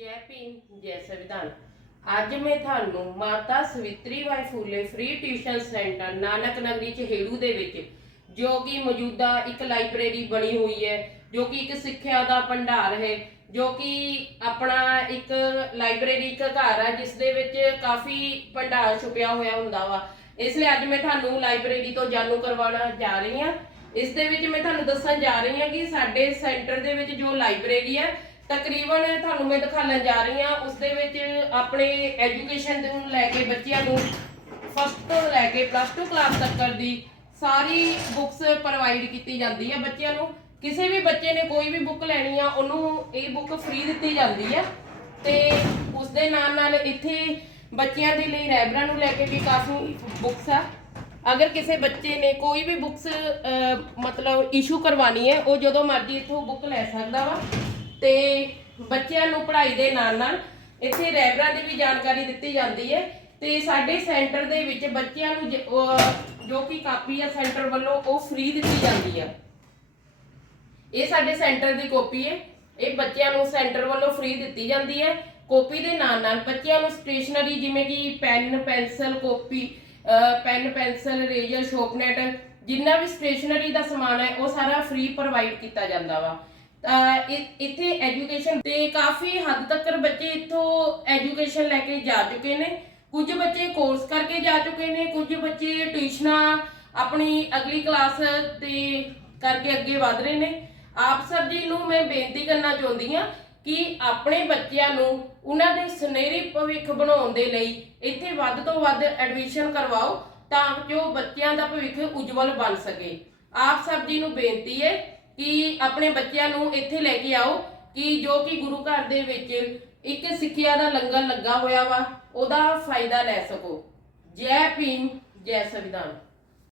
ਜੈ ਭੀਮ, ਜੈ ਸੰਵਿਧਾਨ। ਅੱਜ ਮੈਂ ਤੁਹਾਨੂੰ ਮਾਤਾ Savitri Bai Phule free tuition centre Nanak Nagri Chaheru ਦੇ ਵਿੱਚ, ਜੋ ਕਿ ਮੌਜੂਦਾ ਇੱਕ ਲਾਇਬ੍ਰੇਰੀ ਬਣੀ ਹੋਈ ਹੈ, ਜੋ ਕਿ ਇੱਕ ਸਿੱਖਿਆ ਦਾ ਭੰਡਾਰ ਹੈ, ਜੋ ਕਿ ਆਪਣਾ ਇੱਕ ਲਾਇਬ੍ਰੇਰੀ, ਇੱਕ ਘਰ ਹੈ, ਜਿਸ ਦੇ ਵਿੱਚ ਕਾਫੀ ਭੰਡਾਰ ਛੁਪਿਆ ਹੋਇਆ ਹੁੰਦਾ ਵਾ। ਇਸ ਲਈ ਅੱਜ ਮੈਂ ਤੁਹਾਨੂੰ ਲਾਇਬ੍ਰੇਰੀ ਤੋਂ ਜਾਣੂ ਕਰਵਾਉਣਾ ਜਾ ਰਹੀ ਹਾਂ। ਇਸ ਦੇ ਵਿੱਚ ਮੈਂ ਤੁਹਾਨੂੰ ਦੱਸਣ ਜਾ ਰਹੀ ਹਾਂ ਕਿ ਸਾਡੇ ਸੈਂਟਰ ਦੇ ਵਿੱਚ ਜੋ ਲਾਇਬ੍ਰੇਰੀ ਹੈ ਤਕਰੀਬਨ ਤੁਹਾਨੂੰ ਮੈਂ ਦਿਖਾਉਣ ਜਾ ਰਹੀ ਹਾਂ, ਉਸ ਦੇ ਵਿੱਚ ਆਪਣੇ ਐਜੂਕੇਸ਼ਨ ਨੂੰ ਲੈ ਕੇ ਬੱਚਿਆਂ ਨੂੰ ਫਸਟ ਤੋਂ ਲੈ ਕੇ ਪਲੱਸ 2 ਕਲਾਸ ਤੱਕ ਦੀ ਸਾਰੀ ਬੁੱਕਸ ਪ੍ਰੋਵਾਈਡ ਕੀਤੀ ਜਾਂਦੀ ਹੈ ਬੱਚਿਆਂ ਨੂੰ। ਕਿਸੇ ਵੀ ਬੱਚੇ ਨੇ ਕੋਈ ਵੀ ਬੁੱਕ ਲੈਣੀ ਆ, ਉਹਨੂੰ ਇਹ ਬੁੱਕ ਫ੍ਰੀ ਦਿੱਤੀ ਜਾਂਦੀ ਹੈ ਤੇ ਉਸ ਦੇ ਨਾਲ ਨਾਲ ਇੱਥੇ ਬੱਚਿਆਂ ਦੇ ਲਈ ਰੈਬਰਾਂ ਨੂੰ ਲੈ ਕੇ ਵੀ ਕਾਫੀ ਬੁੱਕਸ ਆ। ਅਗਰ ਕਿਸੇ ਬੱਚੇ ਨੇ ਕੋਈ ਵੀ ਬੁੱਕਸ ਮਤਲਬ ਇਸ਼ੂ ਕਰਵਾਣੀ ਹੈ, ਉਹ ਜਦੋਂ ਮਰਜ਼ੀ ਇੱਥੋਂ ਬੁੱਕ ਲੈ ਸਕਦਾ ਵਾ। ਤੇ ਬੱਚਿਆਂ ਨੂੰ ਪੜ੍ਹਾਈ ਦੇ ਨਾਲ ਨਾਲ ਇੱਥੇ ਰੈਬਰਾਂ ਦੀ ਵੀ ਜਾਣਕਾਰੀ ਦਿੱਤੀ ਜਾਂਦੀ ਹੈ ਤੇ ਸਾਡੇ ਸੈਂਟਰ ਦੇ ਵਿੱਚ ਬੱਚਿਆਂ ਨੂੰ ਜੋ ਕਿ ਕਾਪੀ ਆ ਸੈਂਟਰ ਵੱਲੋਂ ਉਹ ਫ੍ਰੀ ਦਿੱਤੀ ਜਾਂਦੀ ਆ। ਇਹ ਸਾਡੇ ਸੈਂਟਰ ਦੀ ਕਾਪੀ ਹੈ। ਇਹ ਬੱਚਿਆਂ ਨੂੰ ਸੈਂਟਰ ਵੱਲੋਂ ਫ੍ਰੀ ਦਿੱਤੀ ਜਾਂਦੀ ਹੈ। ਕਾਪੀ ਦੇ ਨਾਲ ਨਾਲ ਬੱਚਿਆਂ ਨੂੰ ਸਟੇਸ਼ਨਰੀ ਜਿਵੇਂ ਕਿ pen, pencil, copy pen, pencil, eraser, sharpener ਜਿੰਨਾ ਵੀ ਸਟੇਸ਼ਨਰੀ ਦਾ ਸਮਾਨ ਹੈ, ਉਹ ਸਾਰਾ ਫ੍ਰੀ ਪ੍ਰੋਵਾਈਡ ਕੀਤਾ ਜਾਂਦਾ ਵਾ। ਇੱਥੇ ਐਜੂਕੇਸ਼ਨ ਤੇ ਕਾਫੀ ਹੱਦ ਤੱਕ ਬੱਚੇ ਇੱਥੋਂ ਐਜੂਕੇਸ਼ਨ ਲੈ ਕੇ ਜਾ ਚੁੱਕੇ ਨੇ। ਕੁਝ ਬੱਚੇ ਕੋਰਸ ਕਰਕੇ ਜਾ ਚੁੱਕੇ ਨੇ, ਕੁਝ ਬੱਚੇ ਟਿਊਸ਼ਨਾਂ ਆਪਣੀ ਅਗਲੀ ਕਲਾਸ ਤੇ ਕਰਕੇ ਅੱਗੇ ਵਧ ਰਹੇ ਨੇ। ਆਪ ਸਭ ਜੀ ਨੂੰ ਮੈਂ ਬੇਨਤੀ ਕਰਨਾ ਚਾਹੁੰਦੀ ਹਾਂ ਕਿ ਆਪਣੇ ਬੱਚਿਆਂ ਨੂੰ ਉਹਨਾਂ ਦੇ ਸੁਨਹਿਰੀ ਭਵਿੱਖ ਬਣਾਉਣ ਦੇ ਲਈ ਇੱਥੇ ਵੱਧ ਤੋਂ ਵੱਧ ਐਡਮਿਸ਼ਨ ਕਰਵਾਓ ਤਾਂ ਜੋ ਬੱਚਿਆਂ ਦਾ ਭਵਿੱਖ ਉਜਵਲ ਬਣ ਸਕੇ। ਆਪ ਸਭ ਜੀ ਨੂੰ ਬੇਨਤੀ ਹੈ ਕਿ ਆਪਣੇ ਬੱਚਿਆਂ ਨੂੰ ਇੱਥੇ ਲੈ ਕੇ ਆਓ ਕਿ ਜੋ ਕਿ ਗੁਰੂ ਘਰ ਦੇ ਵਿੱਚ ਇੱਕ ਸਿੱਖਿਆ ਦਾ ਲੰਗਰ ਲੱਗਾ ਹੋਇਆ ਵਾ, ਉਹਦਾ ਫਾਇਦਾ ਲੈ ਸਕੋ। ਜੈ ਭੀਮ, ਜੈ ਸੰਵਿਧਾਨ।